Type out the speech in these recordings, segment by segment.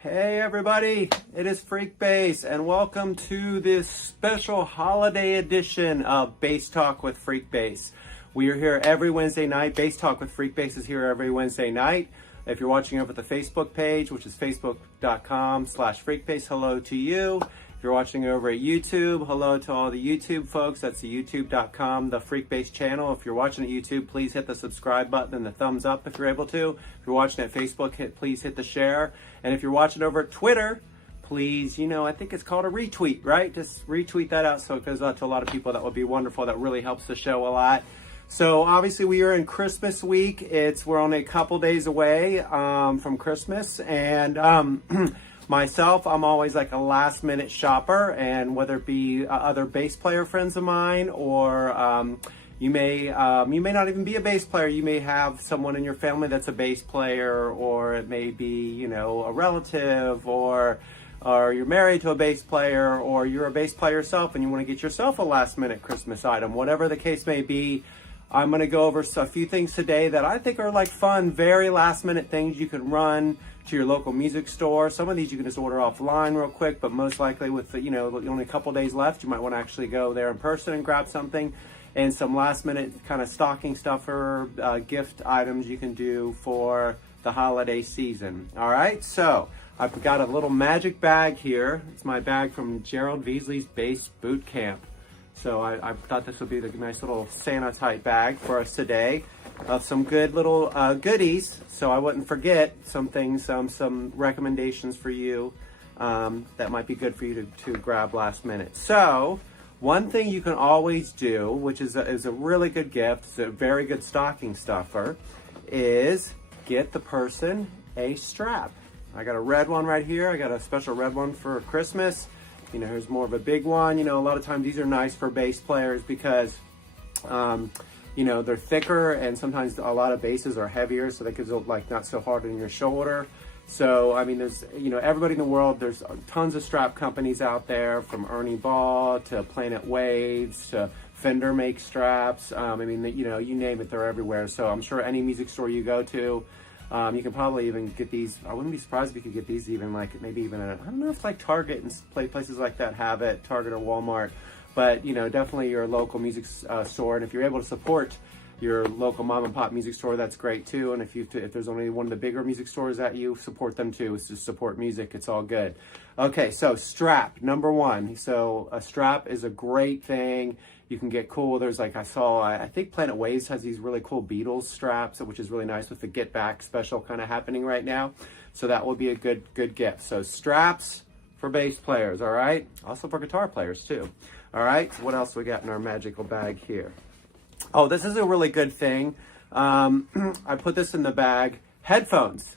Hey everybody, it is Freekbass and welcome to this special holiday edition of BASSTalk with Freekbass. We are here every Wednesday night. BASSTalk with Freekbass is here every Wednesday night. If you're watching over the Facebook page, which is facebook.com/Freekbass, hello to you. If you're watching over at YouTube, hello to all the YouTube folks. That's the youtube.com, the Freekbass channel. If you're watching at YouTube, please hit the subscribe button and the thumbs up if you're able to. If you're watching at Facebook, please hit the share. And if you're watching over at Twitter, please, I think it's called a retweet, right? Just retweet that out so it goes out to a lot of people. That would be wonderful. That really helps the show a lot. So obviously we are in Christmas week. We're only a couple days away from Christmas, and myself, I'm always like a last minute shopper, and whether it be other bass player friends of mine, or you may not even be a bass player. You may have someone in your family that's a bass player, or it may be, a relative, or you're married to a bass player, or you're a bass player yourself and you want to get yourself a last minute Christmas item. Whatever the case may be, I'm going to go over a few things today that I think are like fun, very last minute things you can run to your local music store. Some of these you can just order offline real quick, but most likely with only a couple days left, you might want to actually go there in person and grab something. And some last minute kind of stocking stuffer gift items you can do for the holiday season. All right, so I've got a little magic bag here. It's my bag from Gerald Veasley's Bass Boot Camp. So I thought this would be the nice little Santa type bag for us today of some good little goodies, so I wouldn't forget some things, some recommendations for you that might be good for you to grab last minute. So one thing you can always do, which is a really good gift, it's a very good stocking stuffer, is get the person a strap. I got a red one right here. I got a special red one for Christmas. Here's more of a big one. A lot of times these are nice for bass players because, they're thicker, and sometimes a lot of basses are heavier, so they can like not so hard on your shoulder. So, there's, everybody in the world, there's tons of strap companies out there, from Ernie Ball to Planet Waves to Fender makes straps. You name it, they're everywhere. So I'm sure any music store you go to, you can probably even get these. I wouldn't be surprised if you could get these even maybe even I don't know if like Target and places like that have it, Target or Walmart, but definitely your local music store. And if you're able to support your local mom and pop music store, that's great too. And if there's only one of the bigger music stores that you support them too, it's just support music. It's all good. Okay, so strap, number one. So a strap is a great thing. You can get cool. There's I think Planet Waves has these really cool Beatles straps, which is really nice with the Get Back special kind of happening right now. So that will be a good gift. So straps for bass players, all right? Also for guitar players too. All right, so what else we got in our magical bag here? Oh, this is a really good thing. I put this in the bag. Headphones.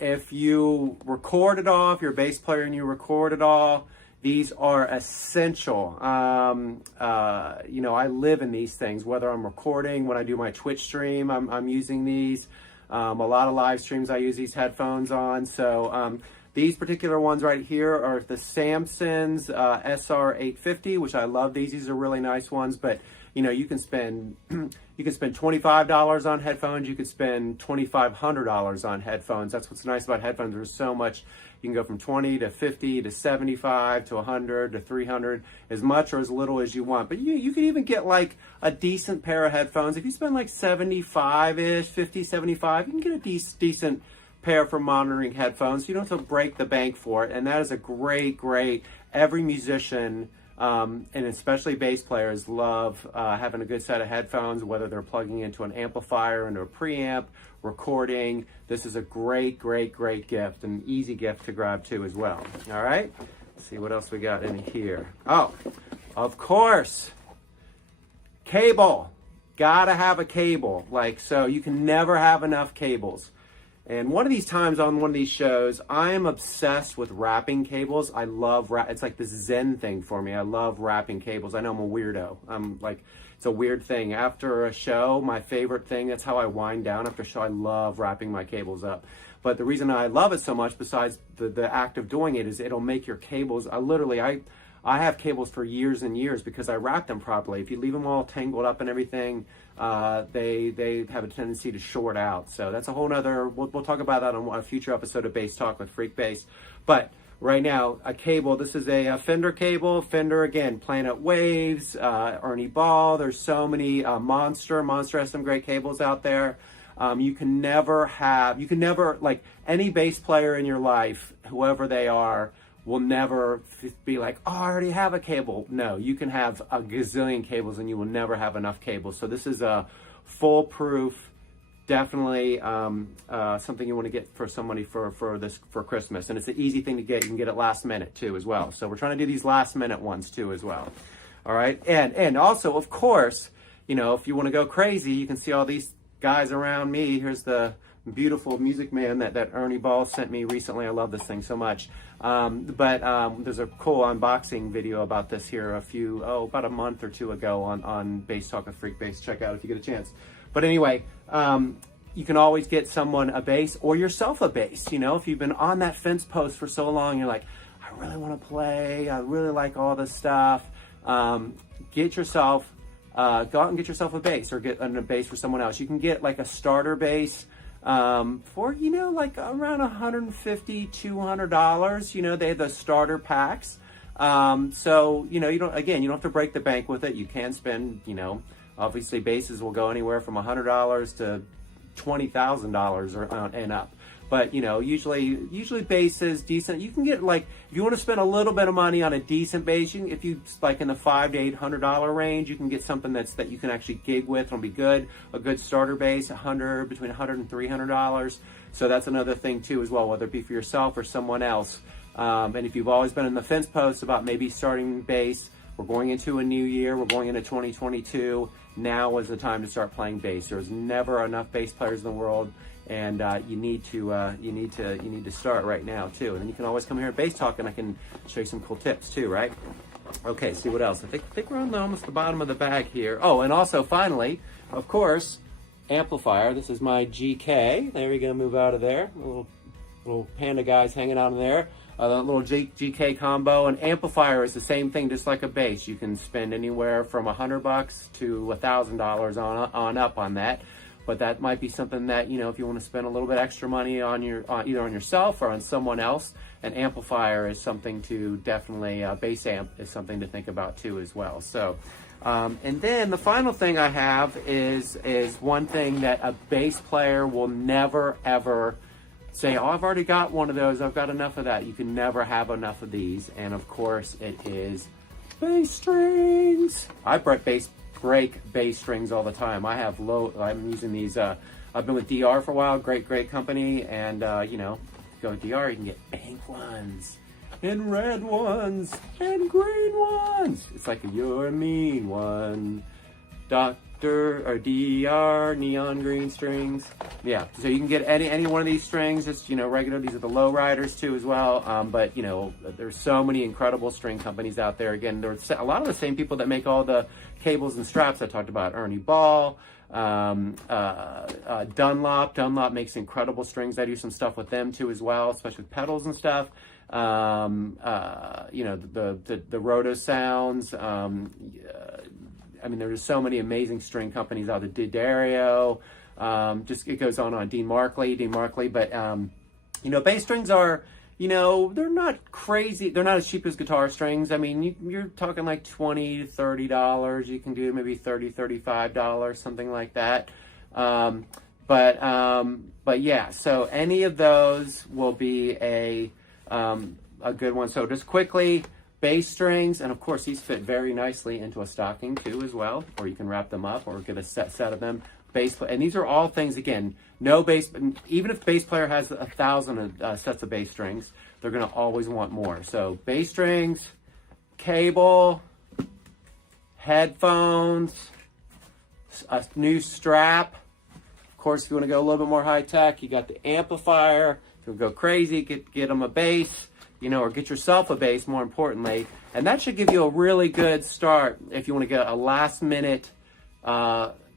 If you record it all, if you're a bass player and you record it all, these are essential. I live in these things, whether I'm recording, when I do my Twitch stream, I'm using these. A lot of live streams I use these headphones on. So these particular ones right here are the Samson's SR850, which I love these. These are really nice ones, but you can spend $25 on headphones. You could spend $2,500 on headphones. That's what's nice about headphones. There's so much. You can go from 20 to 50 to 75 to 100 to 300, as much or as little as you want. But you can even get like a decent pair of headphones. If you spend like 75-ish, 50, 75, you can get a decent pair for monitoring headphones. You don't have to break the bank for it. And that is a great, every musician, and especially bass players, love having a good set of headphones, whether they're plugging into an amplifier, into a preamp, recording. This is a great gift, and easy gift to grab too as well. All right, let's see what else we got in here. Oh, of course, cable. Gotta have a cable. So you can never have enough cables. And one of these times on one of these shows, I am obsessed with wrapping cables. I love it's like this Zen thing for me. I love wrapping cables. I know I'm a weirdo. It's a weird thing. After a show, my favorite thing, that's how I wind down after a show. I love wrapping my cables up. But the reason I love it so much, besides the act of doing it, is it'll make your cables, I have cables for years and years because I wrap them properly. If you leave them all tangled up and everything, they have a tendency to short out. So that's a whole nother, we'll talk about that on a future episode of Bass Talk with Freekbass. But right now, a cable, this is a Fender cable. Fender, again, Planet Waves, Ernie Ball. There's so many, Monster has some great cables out there. You can never, like, any bass player in your life, whoever they are, will never be like, oh, I already have a cable. No, you can have a gazillion cables and you will never have enough cables. So this is a foolproof, definitely something you want to get for somebody for Christmas. And it's an easy thing to get. You can get it last minute too as well. So we're trying to do these last minute ones too as well. All right. And also, of course, you know, if you want to go crazy, you can see all these guys around me. Here's the beautiful Music Man that Ernie Ball sent me recently. I love this thing so much. There's a cool unboxing video about this here about a month or two ago on Bass Talk with Freekbass. Check out if you get a chance. But anyway, you can always get someone a bass or yourself a bass. You know, if you've been on that fence post for so long, you're like, I really want to play. I really like all this stuff. Get yourself, go out and get yourself a bass or get a bass for someone else. You can get like a starter bass for, you know, like around $150, $200. You know, they have the starter packs. So, you know, you don't have to break the bank with it. You can spend, you know, obviously basses will go anywhere from $100 to $20,000 and up. But, you know, usually basses, decent. You can get, like, if you want to spend a little bit of money on a decent bass, if you like in the $500 to $800 range, you can get something that you can actually gig with. It'll be good. A good starter bass, between $100 and $300. So that's another thing too as well, whether it be for yourself or someone else. And if you've always been in the fence post about maybe starting bass, we're going into a new year. We're going into 2022. Now is the time to start playing bass. There's never enough bass players in the world. And you need to start right now too. And then you can always come here at Bass Talk, and I can show you some cool tips too, right? Okay, see what else. I think we're on almost the bottom of the bag here. Oh, and also finally, of course, amplifier. This is my GK. There we go. Move out of there. Little panda guys hanging out in there. A little GK combo. An amplifier is the same thing, just like a bass. You can spend anywhere from $100 to $1,000 on up on that. But that might be something that, you know, if you want to spend a little bit extra money on either on yourself or on someone else, an amplifier is something to definitely, bass amp is something to think about too as well. So, and then the final thing I have is one thing that a bass player will never ever say, oh, I've already got one of those, I've got enough of that. You can never have enough of these. And of course it is bass strings. I break bass strings all the time. I'm using these, I've been with DR for a while, great company, and you know, go with DR, you can get pink ones, and red ones, and green ones. It's like you're a mean one, Dr. or DR, neon green strings. Yeah, so you can get any one of these strings. It's, you know, regular, these are the low riders too as well, but you know, there's so many incredible string companies out there. Again, there's a lot of the same people that make all the cables and straps I talked about. Ernie Ball, Dunlop makes incredible strings. I do some stuff with them too as well, especially with pedals and stuff. You know, the Roto Sounds. I mean, there's so many amazing string companies out there. D'Addario, just it goes on. Dean Markley, but you know, bass strings are, you know, they're not crazy. They're not as cheap as guitar strings. I mean, you're talking like $20 to $30. You can do maybe $30, $35, something like that. But yeah, so any of those will be a good one. So just quickly, bass strings, and of course these fit very nicely into a stocking too as well, or you can wrap them up or get a set of them. And these are all things, again, no bass, even if the bass player has 1,000 sets of bass strings, they're going to always want more. So bass strings, cable, headphones, a new strap. Of course, if you want to go a little bit more high tech, you got the amplifier. If you go crazy, get them a bass, you know, or get yourself a bass, more importantly. And that should give you a really good start if you want to get a last minute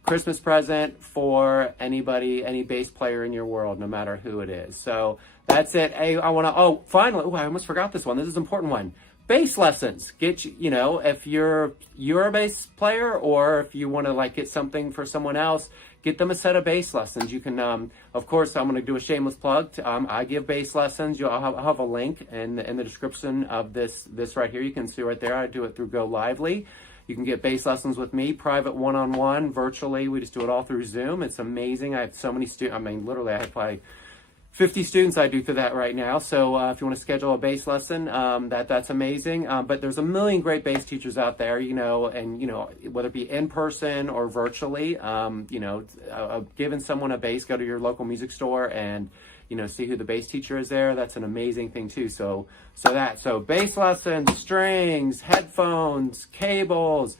Christmas present for anybody, any bass player in your world, no matter who it is. So that's it. Hey, finally, I almost forgot this one. This is an important one. bass lessons. Get if you're a bass player, or if you want to like get something for someone else, get them a set of bass lessons. You can, of course, I'm going to do a shameless plug. I give bass lessons. I'll have a link in the description of this right here. You can see right there. I do it through Go Lively. You can get bass lessons with me, private one-on-one, virtually. We just do it all through Zoom. It's amazing. I have so many students. I mean, literally, I have probably 50 students I do through that right now. So if you want to schedule a bass lesson, that's amazing. But there's a million great bass teachers out there, whether it be in person or virtually, giving someone a bass, go to your local music store and, see who the bass teacher is there. That's an amazing thing too. So bass lessons, strings, headphones, cables,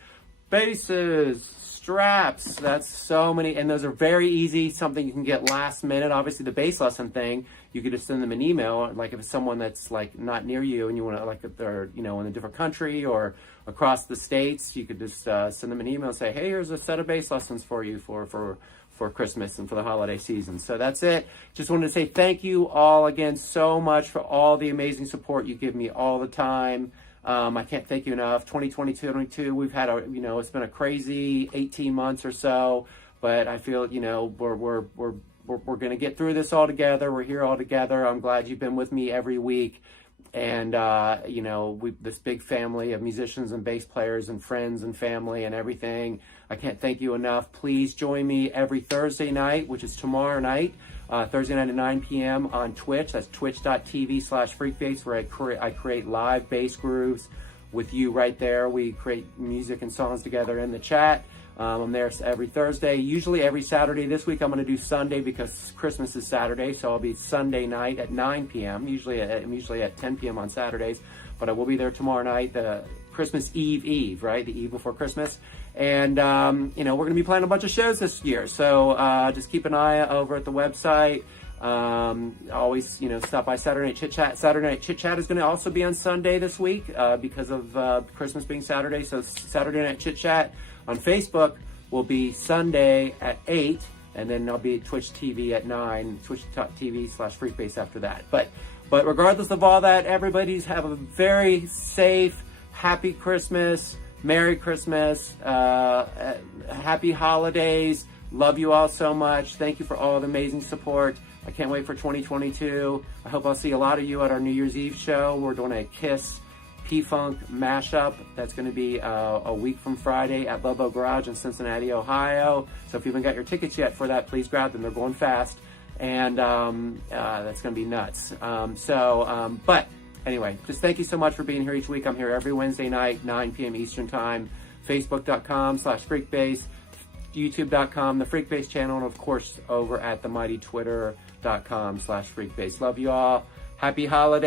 basses, straps. That's so many, and those are very easy, something you can get last minute. Obviously the bass lesson thing, you could just send them an email, like if it's someone that's like not near you and you want to, like if they're in a different country or across the states, you could just send them an email and say, hey, here's a set of bass lessons for you for Christmas and for the holiday season. So that's it. Just wanted to say thank you all again so much for all the amazing support you give me all the time. I can't thank you enough. 2022, we've had it's been a crazy 18 months or so, but I feel, we're going to get through this all together. We're here all together. I'm glad you've been with me every week. And, this big family of musicians and bass players and friends and family and everything. I can't thank you enough. Please join me every Thursday night, which is tomorrow night, Thursday night at 9 p.m. on Twitch. That's twitch.tv/freekbass, where I create live bass grooves with you right there. We create music and songs together in the chat. I'm there every Thursday, usually every Saturday. This week I'm going to do Sunday because Christmas is Saturday, so I'll be Sunday night at 9 p.m. I'm usually at 10 p.m. on Saturdays, but I will be there tomorrow night, the Christmas Eve, right? The eve before Christmas. And, we're going to be playing a bunch of shows this year, so just keep an eye over at the website. Always, stop by Saturday Night Chit Chat. Saturday Night Chit Chat is going to also be on Sunday this week because of Christmas being Saturday. So Saturday Night Chit Chat on Facebook will be Sunday at 8, and then I'll be at Twitch TV at 9, twitch.tv/freekbass after that. But regardless of all that, everybody's have a very safe, happy Christmas, Merry Christmas, happy holidays. Love you all so much. Thank you for all the amazing support. I can't wait for 2022. I hope I'll see a lot of you at our New Year's Eve show. We're doing a Kiss P-Funk mashup. That's going to be a week from Friday at Lobo Garage in Cincinnati, Ohio. So if you haven't got your tickets yet for that, please grab them. They're going fast. And that's going to be nuts. But anyway, just thank you so much for being here each week. I'm here every Wednesday night, 9 p.m. Eastern Time. Facebook.com/freekbass. YouTube.com, the Freekbass channel, and of course over at the mighty Twitter.com/freekbass. Love you all. Happy holidays.